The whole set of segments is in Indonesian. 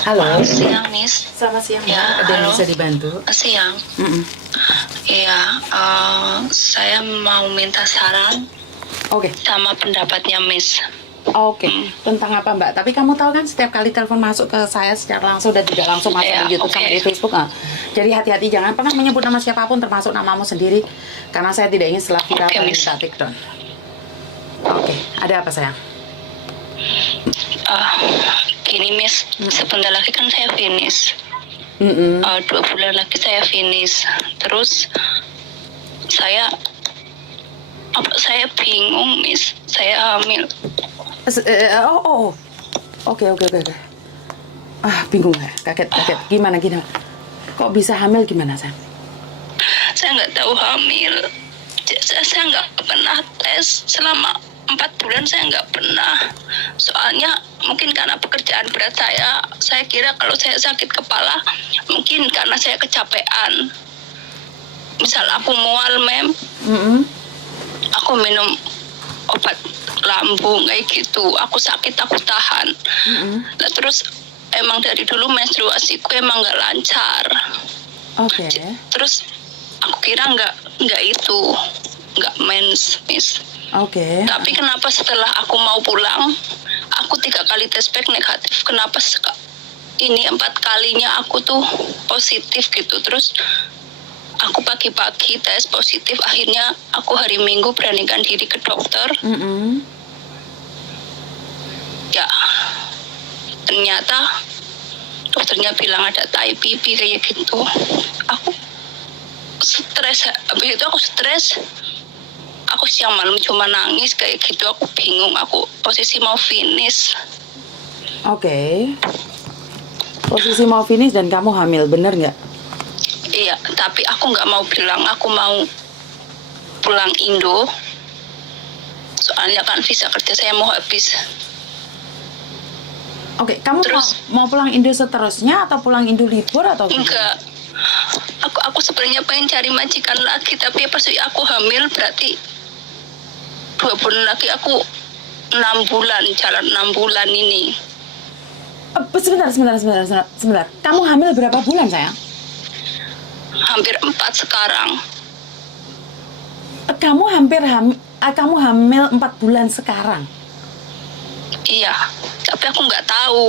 Halo, Siang, Miss. selamat siang Mbak. Ya, Ada yang halo. bisa dibantu? Siang. Mm-mm. Iya, saya mau minta saran Oke, sama pendapatnya, Miss. oke. Hmm. Tentang apa Mbak? Tapi kamu tahu kan setiap kali telepon masuk ke saya secara langsung dan tidak langsung masuk Iya, di YouTube sama oke. di Facebook. Jadi hati-hati, jangan pernah menyebut nama siapapun termasuk namamu sendiri. Karena saya tidak ingin setelah viral Oke, kalian Miss. minta take down. Oke, ada apa sayang? Gini, Miss. Sebentar lagi kan saya finish. Mm-mm. 2 bulan lagi saya finish. Terus saya bingung, Miss. Saya hamil. Oh. Oke. Bingung ya? Kaget. Gimana? Kok bisa hamil gimana sayang? Saya nggak tahu hamil. Saya nggak pernah tes selama 4 bulan, saya nggak pernah. Soalnya mungkin karena pekerjaan berat saya kira kalau saya sakit kepala mungkin karena saya kecapean. Misal aku mual, Mm-mm. aku minum obat lambung kayak gitu. Aku sakit, aku tahan. Mm-mm. Nah, terus emang dari dulu menstruasiku emang nggak lancar. Oke. Terus aku kira nggak mens, Miss. Oke. Tapi kenapa setelah aku mau pulang, aku 3 kali tes pack negatif. Kenapa ini 4 kalinya aku tuh positif gitu. Terus aku pagi-pagi tes positif. Akhirnya aku hari Minggu beranikan diri ke dokter. Mm-mm. Ya, ternyata dokternya bilang ada tai pipi kayak gitu. Aku stres. Habis itu aku stres. Aku siang malam cuma nangis kayak gitu. Aku bingung. Aku posisi mau finish. Oke. Posisi mau finish dan kamu hamil, bener nggak? Iya, tapi aku nggak mau bilang. Aku mau pulang Indo. Soalnya kan visa kerja saya mau habis. Oke, kamu Terus? mau pulang Indo seterusnya atau pulang Indo libur atau gimana? Enggak. Aku sebenarnya pengen cari majikan lagi, tapi pas aku hamil berarti 2 bulan lagi aku 6 bulan, jalan 6 bulan ini. Sebentar. Kamu hamil berapa bulan, sayang? Hampir 4 sekarang. Kamu hamil 4 bulan sekarang? Iya, tapi aku nggak tahu.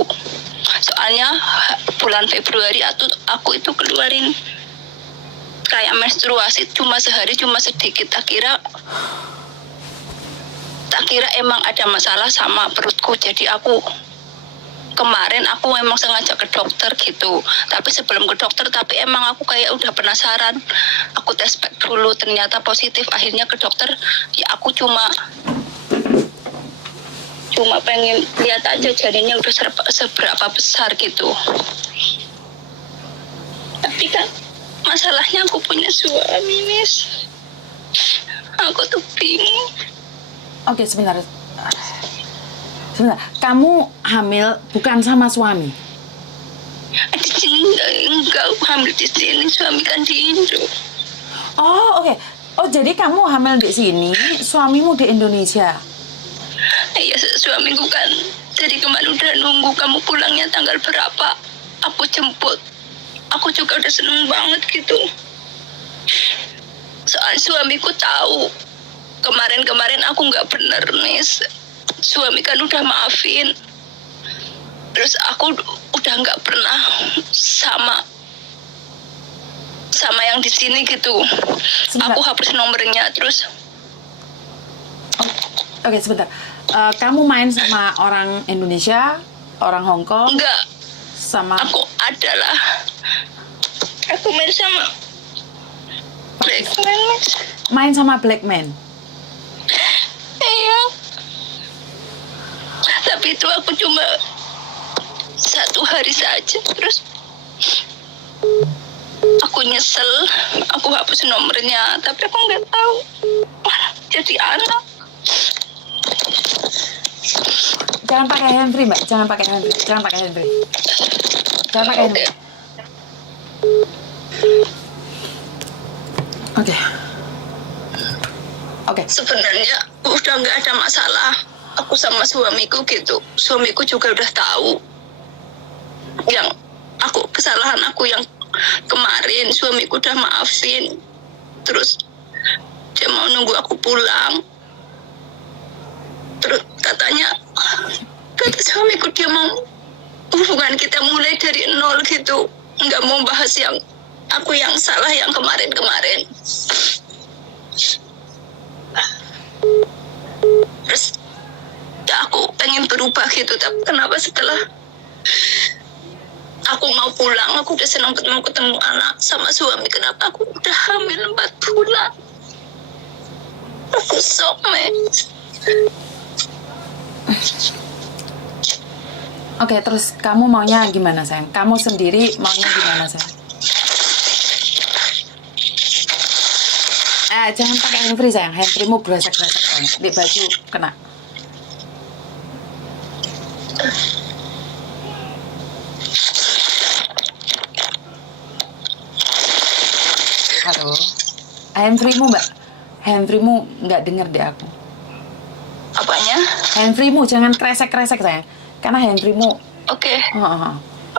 Soalnya bulan Februari aku itu keluarin kayak menstruasi cuma sehari, cuma sedikit. Tak kira emang ada masalah sama perutku. Jadi kemarin aku emang sengaja ke dokter gitu. Tapi sebelum ke dokter, tapi emang aku kayak udah penasaran. Aku tes pack dulu, ternyata positif. Akhirnya ke dokter, ya aku cuma pengen lihat aja janinnya udah seberapa besar gitu. Tapi kan masalahnya aku punya suami, Miss. Aku tuh bingung. Oke, sebentar. Kamu hamil bukan sama suami? Di sini enggak hamil di sini, suami kan di Indo. Oh, oke. Oh, jadi kamu hamil di sini, suamimu di Indonesia? Iya, suamiku kan dari kemarin udah nunggu kamu pulangnya tanggal berapa. Aku jemput. Aku juga udah seneng banget gitu. Soal suamiku tahu kemarin aku nggak bener, Miss. Suami kan udah maafin. Terus aku udah nggak pernah sama yang di sini gitu. Sebentar. Aku hapus nomornya terus. Oke, sebentar. Kamu main sama orang Indonesia, orang Hong Kong, Enggak, sama... aku main sama black man, Miss. Main sama black man? Iya. Tapi itu aku cuma 1 hari saja. Terus aku nyesel. Aku hapus nomornya. Tapi aku nggak tahu malah jadi anak. Jangan pakai handfree, Mbak. Jangan pakai handfree. Oke. Sebenarnya udah nggak ada masalah. Aku sama suamiku gitu. Suamiku juga udah tahu. yang kesalahan aku yang kemarin suamiku udah maafin, terus dia mau nunggu aku pulang, terus kata suamiku dia mau hubungan kita mulai dari nol gitu, nggak mau bahas yang aku yang salah yang kemarin-kemarin. Terus ya aku pengen berubah gitu, tapi kenapa setelah aku mau pulang, aku udah senang ketemu anak sama suami, kenapa aku udah hamil 4 bulan? Aku shock, Mas. Oke, terus kamu maunya gimana, sayang? Kamu sendiri maunya gimana, sayang? Jangan pakai handfree, sayang. Handfree-mu beresek-beresek, sayang. Di baju kena. Halo. Handfree-mu, Mbak. Handfree-mu nggak denger deh aku. Apanya? Handfree-mu jangan kresek-kresek, sayang. Karena handfree-mu... Oke.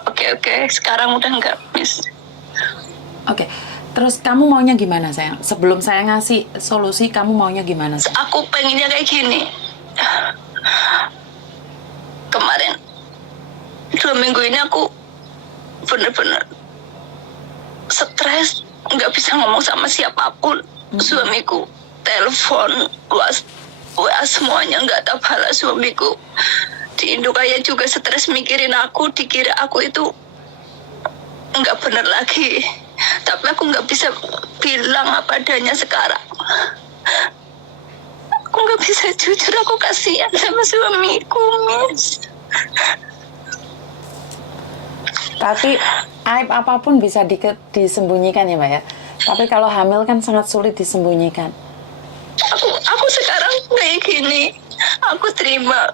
Oke. Sekarang udah enggak, Miss. Oke. Terus kamu maunya gimana, sayang? Sebelum saya ngasih solusi, kamu maunya gimana, sayang? Aku pengennya kayak gini. Kemarin 2 minggu ini aku bener-bener stres, nggak bisa ngomong sama siapapun. Suamiku telepon, WA semuanya nggak tahu balas suamiku. Di Indo kayak juga stres mikirin aku, dikira aku itu nggak bener lagi. Tapi aku nggak bisa bilang apa adanya sekarang. Aku nggak bisa jujur, aku kasihan sama suamiku, Miss. Tapi aib apapun bisa disembunyikan ya, Mbak ya. Tapi kalau hamil kan sangat sulit disembunyikan. Aku sekarang kayak gini. Aku terima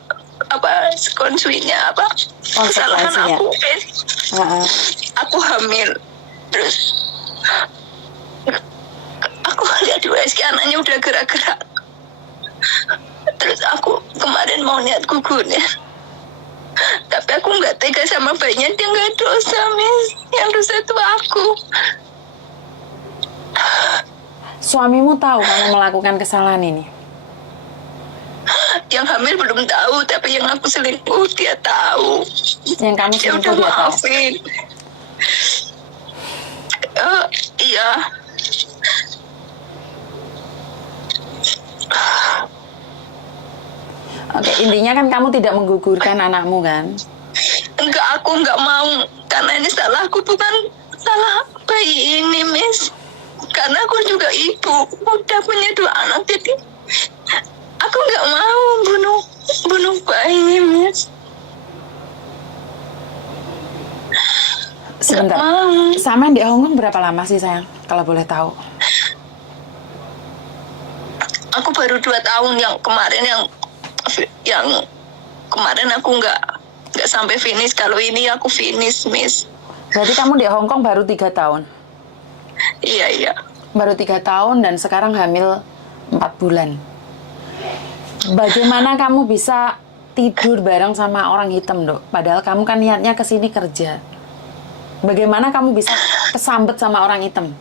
konsekuensinya, kesalahan aku. Aku hamil. Terus aku lihat di USG anaknya udah gerak-gerak. Terus aku kemarin mau niat gugurnya. Tapi aku nggak tega sama bayinya, dia nggak dosa, Miss. Yang dosa itu aku. Suamimu tahu kamu melakukan kesalahan ini? Yang hamil belum tahu, tapi yang aku selingkuh dia tahu. Yang kamu selingkuh dia tahu? Maafin. Iya. Oke, intinya kan kamu tidak menggugurkan anakmu kan? Enggak, aku nggak mau. Karena ini salahku, bukan salah bayi ini, Miss. Karena aku juga ibu, udah punya 2 anak, jadi aku nggak mau bunuh bayi, Miss. Sebentar, sama di Hongkong berapa lama sih, sayang? Kalau boleh tahu. Aku baru 2 tahun, yang kemarin aku nggak sampai finish. Kalau ini aku finish, Miss. Berarti kamu di Hongkong baru 3 tahun? Iya. Baru 3 tahun dan sekarang hamil 4 bulan. Bagaimana kamu bisa tidur bareng sama orang hitam, Dok? Padahal kamu kan niatnya kesini kerja. Bagaimana kamu bisa kesambet sama orang hitam?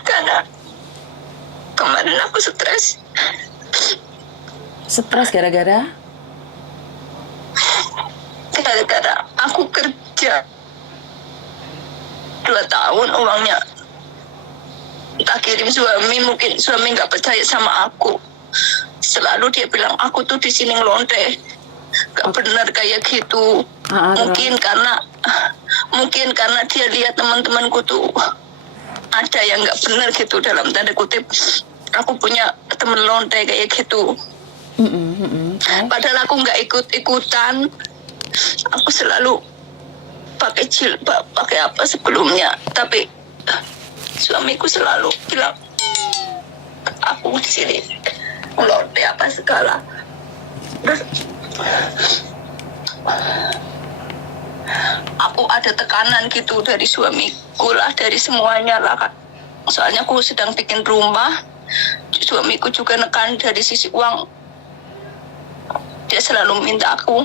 Karena kemarin aku stres. Stres gara-gara? Gara-gara aku kerja 2 tahun, uangnya tak kirim suami. Mungkin suami nggak percaya sama aku. Selalu dia bilang aku tuh di sini ngelonte, nggak benar kayak gitu. Mungkin karena dia lihat teman-temanku tuh ada yang nggak benar gitu, dalam tanda kutip. Aku punya temen lonte kayak gitu. Padahal aku nggak ikut-ikutan. Aku selalu pakai jilbab, pakai apa sebelumnya. Tapi suamiku selalu bilang aku di sini lonte apa segala. Aku ada tekanan gitu dari suamiku lah, dari semuanya lah, Kak. Soalnya aku sedang bikin rumah. Suamiku juga nekan dari sisi uang. Dia selalu minta aku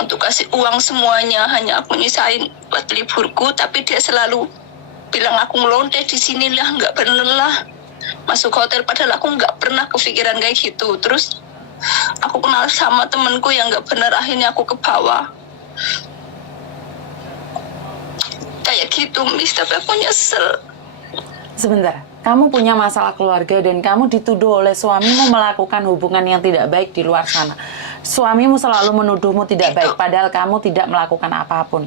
untuk kasih uang semuanya, hanya aku nyisain buat liburku, tapi dia selalu bilang aku ngelonte di sini lah, nggak bener lah masuk hotel, padahal aku nggak pernah kepikiran kayak gitu. Terus aku kenal sama temenku yang nggak bener, akhirnya aku ke bawah kayak gitu, Miss. Tapi aku nyesel. Sebentar, kamu punya masalah keluarga dan kamu dituduh oleh suamimu melakukan hubungan yang tidak baik di luar sana. Suamimu selalu menuduhmu tidak baik, padahal kamu tidak melakukan apapun.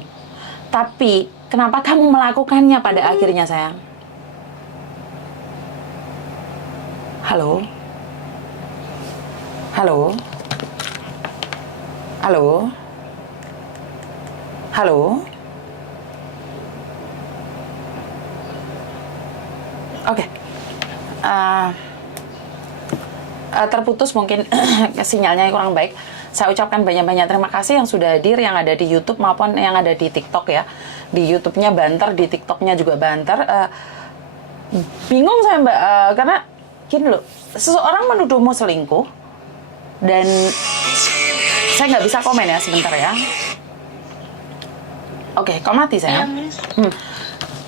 Tapi, kenapa kamu melakukannya pada akhirnya, sayang? Halo? Halo? Halo? Halo? Oke. Terputus mungkin sinyalnya kurang baik. Saya ucapkan banyak-banyak terima kasih yang sudah hadir, yang ada di YouTube maupun yang ada di TikTok ya. Di YouTube-nya banter, di TikTok-nya juga banter. Bingung saya, Mbak, karena gini loh, seseorang menuduhmu selingkuh dan saya nggak bisa komen ya, sebentar ya. Oke, kok mati saya?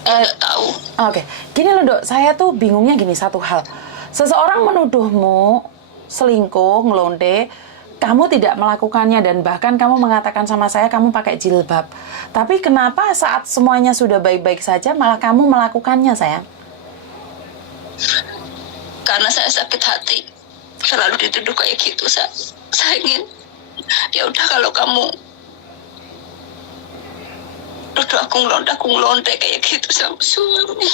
Nggak tahu. Oke, gini loh Dok, saya tuh bingungnya gini, satu hal. Seseorang menuduhmu selingkuh, ngelonte, kamu tidak melakukannya dan bahkan kamu mengatakan sama saya kamu pakai jilbab. Tapi kenapa saat semuanya sudah baik-baik saja malah kamu melakukannya, sayang? Karena saya sakit hati, selalu dituduh kayak gitu. Saya ingin, ya udah kalau kamu udah aku ngelonte kayak gitu sama suami.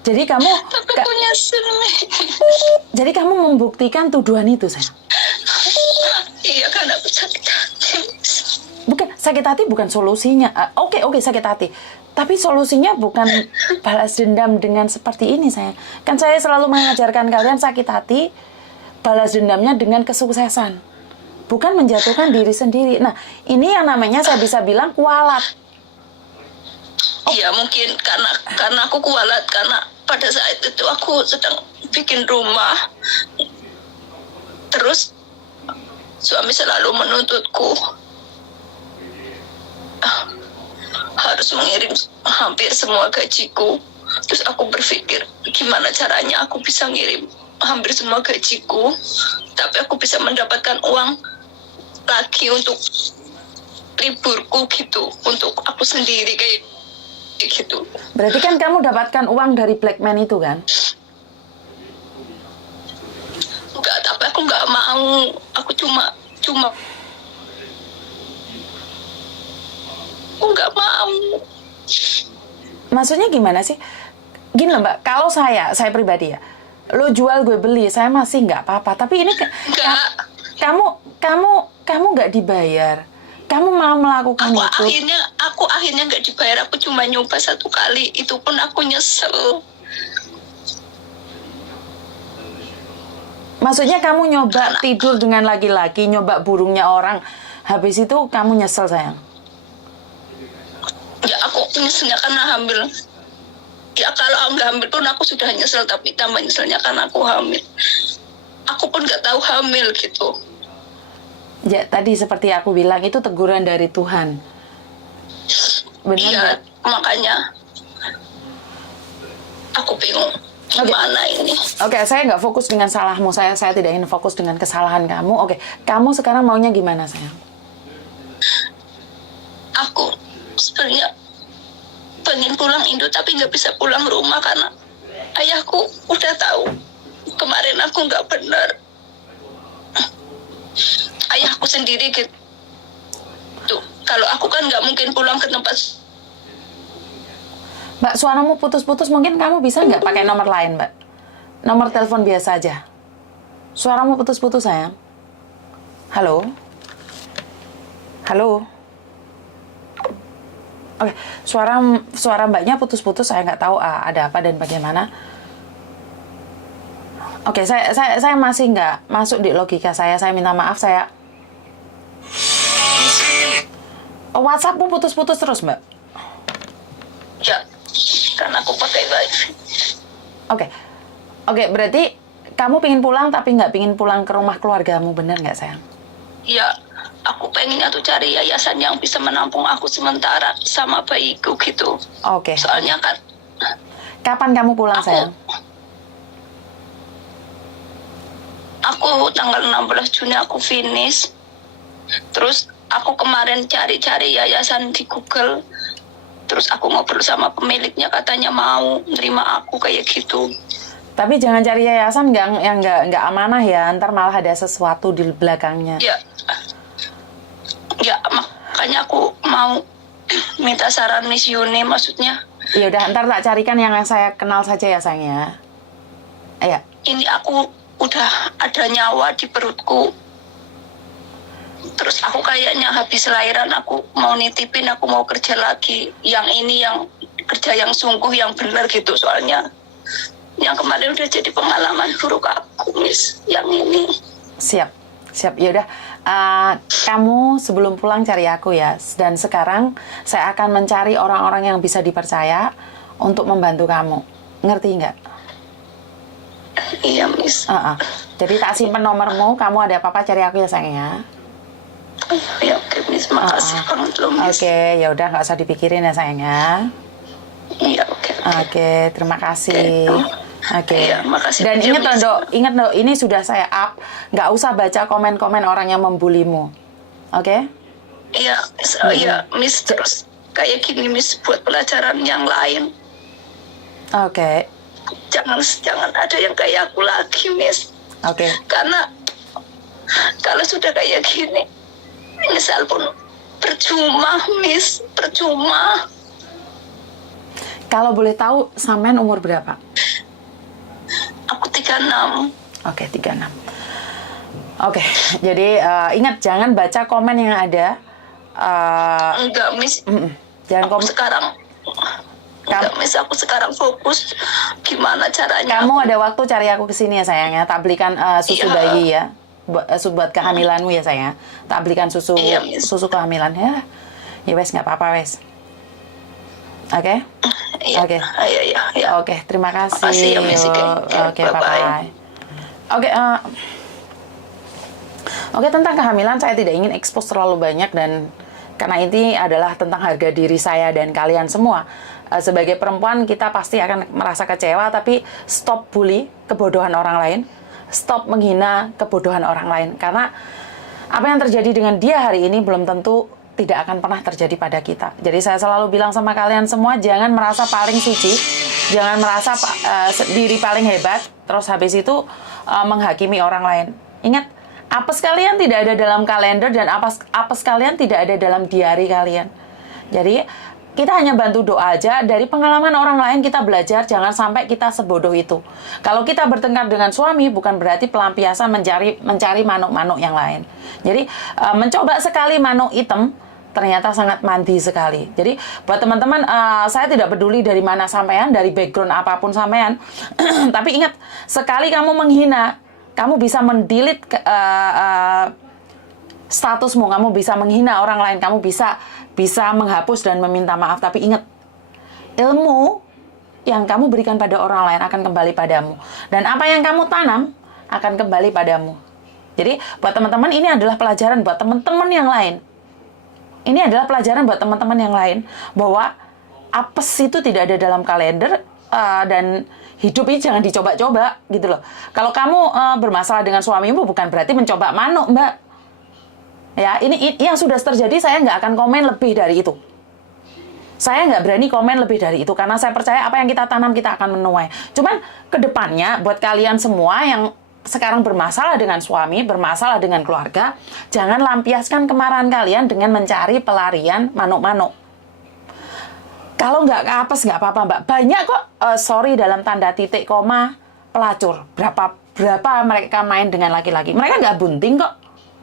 Jadi kamu Tapi aku nyesel. jadi kamu membuktikan tuduhan itu, sayang? Iya, karena aku sakit hati. Bukan, sakit hati bukan solusinya. Oke, sakit hati. Tapi solusinya bukan balas dendam dengan seperti ini, sayang. Kan saya selalu mengajarkan kalian sakit hati, balas dendamnya dengan kesuksesan. Bukan menjatuhkan diri sendiri. Nah, ini yang namanya saya bisa bilang kualat. Iya, mungkin karena aku kualat, karena pada saat itu aku sedang bikin rumah. Terus suami selalu menuntutku harus mengirim hampir semua gajiku. Terus aku berpikir gimana caranya aku bisa ngirim hampir semua gajiku, tapi aku bisa mendapatkan uang lagi untuk liburku gitu, untuk aku sendiri kayak gitu. Berarti kan kamu dapatkan uang dari black man itu kan? Enggak, tapi aku nggak mau. Aku cuma aku nggak mau. Maksudnya gimana sih? Gini loh Mbak, kalau saya pribadi ya, lo jual gue beli, saya masih nggak apa-apa. Tapi ini Enggak. kamu nggak dibayar, kamu mau melakukan itu. Aku akhirnya nggak dibayar. Aku cuma nyoba 1 kali, itu pun aku nyesel. Maksudnya kamu nyoba tidur dengan laki-laki, nyoba burungnya orang, habis itu kamu nyesel, sayang? Ya, aku nyeselnya karena hamil. Ya, kalau nggak hamil pun aku sudah nyesel, tapi tambah nyeselnya karena aku hamil. Aku pun nggak tahu hamil gitu. Ya, tadi seperti aku bilang, itu teguran dari Tuhan. Benar Iya, nggak? makanya aku bingung gimana ini. Oke, saya nggak fokus dengan salahmu. Saya tidak ingin fokus dengan kesalahan kamu. Oke, kamu sekarang maunya gimana, sayang? Aku sebenarnya pengen pulang Indo, tapi nggak bisa pulang rumah karena ayahku udah tahu kemarin aku nggak benar. Ayahku sendiri gitu. Kalau aku kan nggak mungkin pulang ke tempat. Mbak, suaramu putus-putus, mungkin kamu bisa nggak pakai nomor lain, Mbak? Nomor telepon biasa aja. Suaramu putus-putus, sayang. Halo? Halo? Oke, suara Mbaknya putus-putus, saya nggak tahu ada apa dan bagaimana. Oke, saya masih nggak masuk di logika saya minta maaf, saya... WhatsApp-mu putus-putus terus, Mbak? Ya, karena aku pakai wifi. Oke, berarti kamu pengen pulang tapi nggak pengen pulang ke rumah keluargamu, bener nggak, sayang? Ya, aku pengennya tuh cari yayasan yang bisa menampung aku sementara sama bayiku gitu. Oke. Soalnya kan Kapan kamu pulang, sayang? aku tanggal 16 Juni aku finish. Terus aku kemarin cari-cari yayasan di Google. Terus aku ngobrol sama pemiliknya, katanya mau nerima aku kayak gitu. Tapi jangan cari yayasan yang nggak amanah ya, ntar malah ada sesuatu di belakangnya. Ya, makanya aku mau minta saran Miss Yuni, maksudnya. Ya udah, ntar tak carikan yang saya kenal saja ya, sayang ya. Iya. Ini aku udah ada nyawa di perutku. Terus aku kayaknya habis lahiran aku mau nitipin, aku mau kerja lagi. Yang ini yang kerja yang sungguh, yang benar gitu. Soalnya yang kemarin udah jadi pengalaman buruk aku, Miss. Yang ini. Siap. Yaudah, kamu sebelum pulang cari aku ya. Dan sekarang saya akan mencari orang-orang yang bisa dipercaya untuk membantu kamu. Ngerti nggak? Iya, Miss. Jadi tak simpen nomormu, kamu ada apa-apa cari aku ya, sayang ya. Ya, oke, Miss. Makasih banget loh, Miss. Oke, ya udah nggak usah dipikirin ya, sayang ya. Iya, oke. Oke, terima kasih. Oke. Iya, makasih. Dan ingat dong, ini sudah saya up. Nggak usah baca komen-komen orang yang membulimu. Oke? Iya, iya, Miss. Terus kayak gini, Miss, buat pelajaran yang lain. Oke. Jangan ada yang kayak aku lagi, Miss. Oke. Karena kalau sudah kayak gini, misal pun percuma, Miss, percuma. Kalau boleh tahu, sampean umur berapa? Aku 36. Oke, 36. Oke, jadi ingat jangan baca komen yang ada. Enggak, Miss. Jangan aku sekarang. Enggak, Miss, aku sekarang fokus gimana caranya. Kamu ada waktu cari aku kesini ya, sayangnya. Tak belikan susu bayi ya. Buat kehamilanmu ya, sayang. Tak belikan susu kehamilan ya. Ya wes, nggak apa-apa wes. Oke? Oke. Iya. Oke, terima kasih. Makasih ya, Miss. Oke, bye-bye. Oke, tentang kehamilan saya tidak ingin expose terlalu banyak, dan karena ini adalah tentang harga diri saya dan kalian semua. Sebagai perempuan kita pasti akan merasa kecewa, tapi stop bully kebodohan orang lain, stop menghina kebodohan orang lain, karena apa yang terjadi dengan dia hari ini belum tentu tidak akan pernah terjadi pada kita. Jadi saya selalu bilang sama kalian semua, jangan merasa paling suci, jangan merasa diri paling hebat, terus habis itu menghakimi orang lain. Ingat, apes kalian tidak ada dalam kalender, dan apes kalian tidak ada dalam diari kalian. Jadi kita hanya bantu doa aja. Dari pengalaman orang lain kita belajar, jangan sampai kita sebodoh itu. Kalau kita bertengkar dengan suami, bukan berarti pelampiasan mencari manuk-manuk yang lain. Jadi mencoba sekali manuk hitam, ternyata sangat mandi sekali. Jadi buat teman-teman, saya tidak peduli dari mana sampean, dari background apapun sampean. Tapi ingat, sekali kamu menghina, kamu bisa mendelete statusmu, kamu bisa menghina orang lain, kamu bisa menghapus dan meminta maaf. Tapi ingat, ilmu yang kamu berikan pada orang lain akan kembali padamu, dan apa yang kamu tanam akan kembali padamu. Jadi buat teman-teman, ini adalah pelajaran buat teman-teman yang lain. Ini adalah pelajaran buat teman-teman yang lain, bahwa apes itu tidak ada dalam kalender, dan hidup ini jangan dicoba-coba gitu loh. Kalau kamu bermasalah dengan suamimu, bukan berarti mencoba manuk, Mbak. Ya, ini yang sudah terjadi. Saya nggak akan komen lebih dari itu. Saya nggak berani komen lebih dari itu, karena saya percaya apa yang kita tanam kita akan menuai. Cuman kedepannya buat kalian semua yang sekarang bermasalah dengan suami, bermasalah dengan keluarga, jangan lampiaskan kemarahan kalian dengan mencari pelarian manuk-manuk. Kalau nggak apes nggak apa-apa, Mbak. Banyak kok, sorry dalam tanda titik koma, pelacur. Berapa mereka main dengan laki-laki. Mereka nggak bunting kok,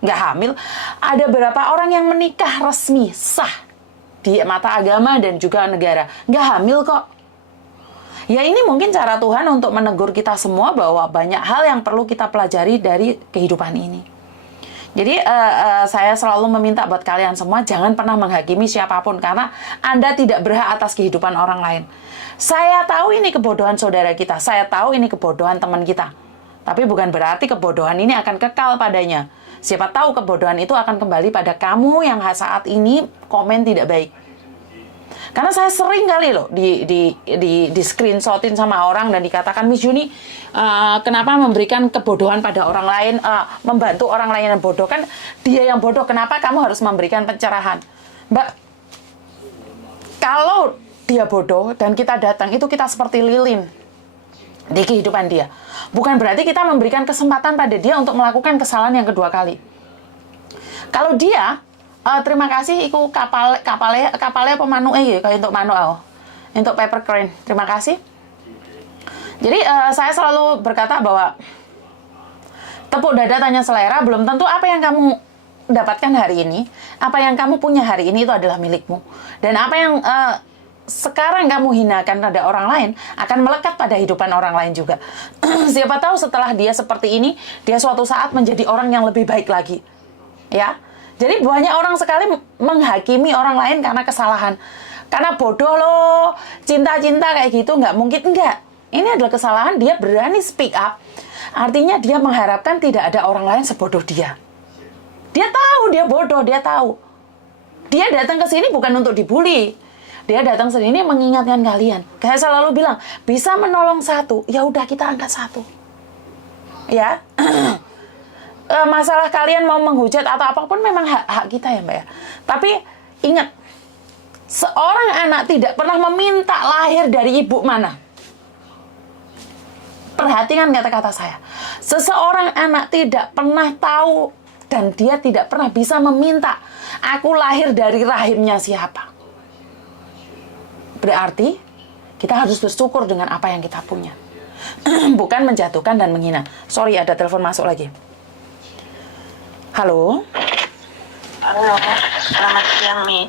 nggak hamil. Ada berapa orang yang menikah resmi, sah di mata agama dan juga negara, nggak hamil kok. Ya ini mungkin cara Tuhan untuk menegur kita semua bahwa banyak hal yang perlu kita pelajari dari kehidupan ini. Jadi saya selalu meminta buat kalian semua, jangan pernah menghakimi siapapun, karena Anda tidak berhak atas kehidupan orang lain. Saya tahu ini kebodohan saudara kita, saya tahu ini kebodohan teman kita. Tapi bukan berarti kebodohan ini akan kekal padanya. Siapa tahu kebodohan itu akan kembali pada kamu yang saat ini komen tidak baik. Karena saya sering kali loh di screenshotin sama orang dan dikatakan, Miss Juni, kenapa memberikan kebodohan pada orang lain, membantu orang lain yang bodoh, kan dia yang bodoh, kenapa kamu harus memberikan pencerahan? Mbak, kalau dia bodoh dan kita datang, itu kita seperti lilin di kehidupan dia. Bukan berarti kita memberikan kesempatan pada dia untuk melakukan kesalahan yang kedua kali. Kalau dia terima kasih iku kapalnya pemanu ya kayak untuk manu untuk paper crane. Terima kasih. Jadi saya selalu berkata bahwa tepuk dada tanya selera, belum tentu apa yang kamu dapatkan hari ini, apa yang kamu punya hari ini itu adalah milikmu. Dan apa yang sekarang kamu hinakan pada orang lain akan melekat pada hidupan orang lain juga. Siapa tahu setelah dia seperti ini, dia suatu saat menjadi orang yang lebih baik lagi. Ya. Jadi banyak orang sekali menghakimi orang lain karena kesalahan. Karena bodoh loh, cinta-cinta kayak gitu, nggak mungkin. Enggak. Ini adalah kesalahan, dia berani speak up. Artinya dia mengharapkan tidak ada orang lain sebodoh dia. Dia tahu dia bodoh, dia tahu. Dia datang ke sini bukan untuk dibully. Dia datang sini mengingatkan kalian. Kayak saya selalu bilang, bisa menolong satu, ya udah kita angkat satu. Ya. Masalah kalian mau menghujat atau apapun memang hak kita ya Mbak ya. Tapi ingat, seorang anak tidak pernah meminta lahir dari ibu mana. Perhatikan kata-kata saya. Seseorang anak tidak pernah tahu dan dia tidak pernah bisa meminta aku lahir dari rahimnya siapa. Berarti kita harus bersyukur dengan apa yang kita punya. Bukan menjatuhkan dan menghina. Sorry, ada telepon masuk lagi. Halo. Halo, selamat siang, Miss.